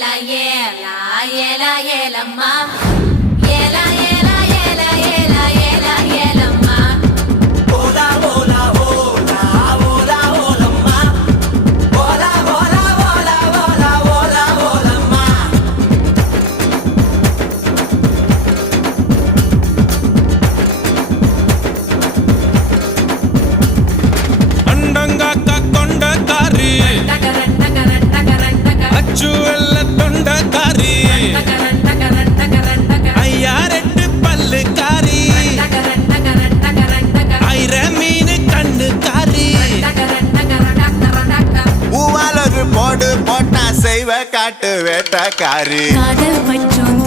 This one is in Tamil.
ஏலா ஏலா ஏலா ஏலம்மா ஏலா ஏலா ஏலா ஏலா ஏலா ஏலம்மா ஓலா ஓலா ஓலா ஓலா ஓலம்மா ஓலா ஓலா ஓலா ஓலா ஓலா ஓலம்மா அண்டங்காக்கா கொண்டக்காரி அச்சு வெள்ள தொண்டக்காரி ஐயாரெட்டு பல்லுக்காரி ஐர மீன் கண்ணுக்காரி பூவால் ஒரு போடு போட்டா செய்வ காட்டு வேட்டக்காரி காதல் மற்றும்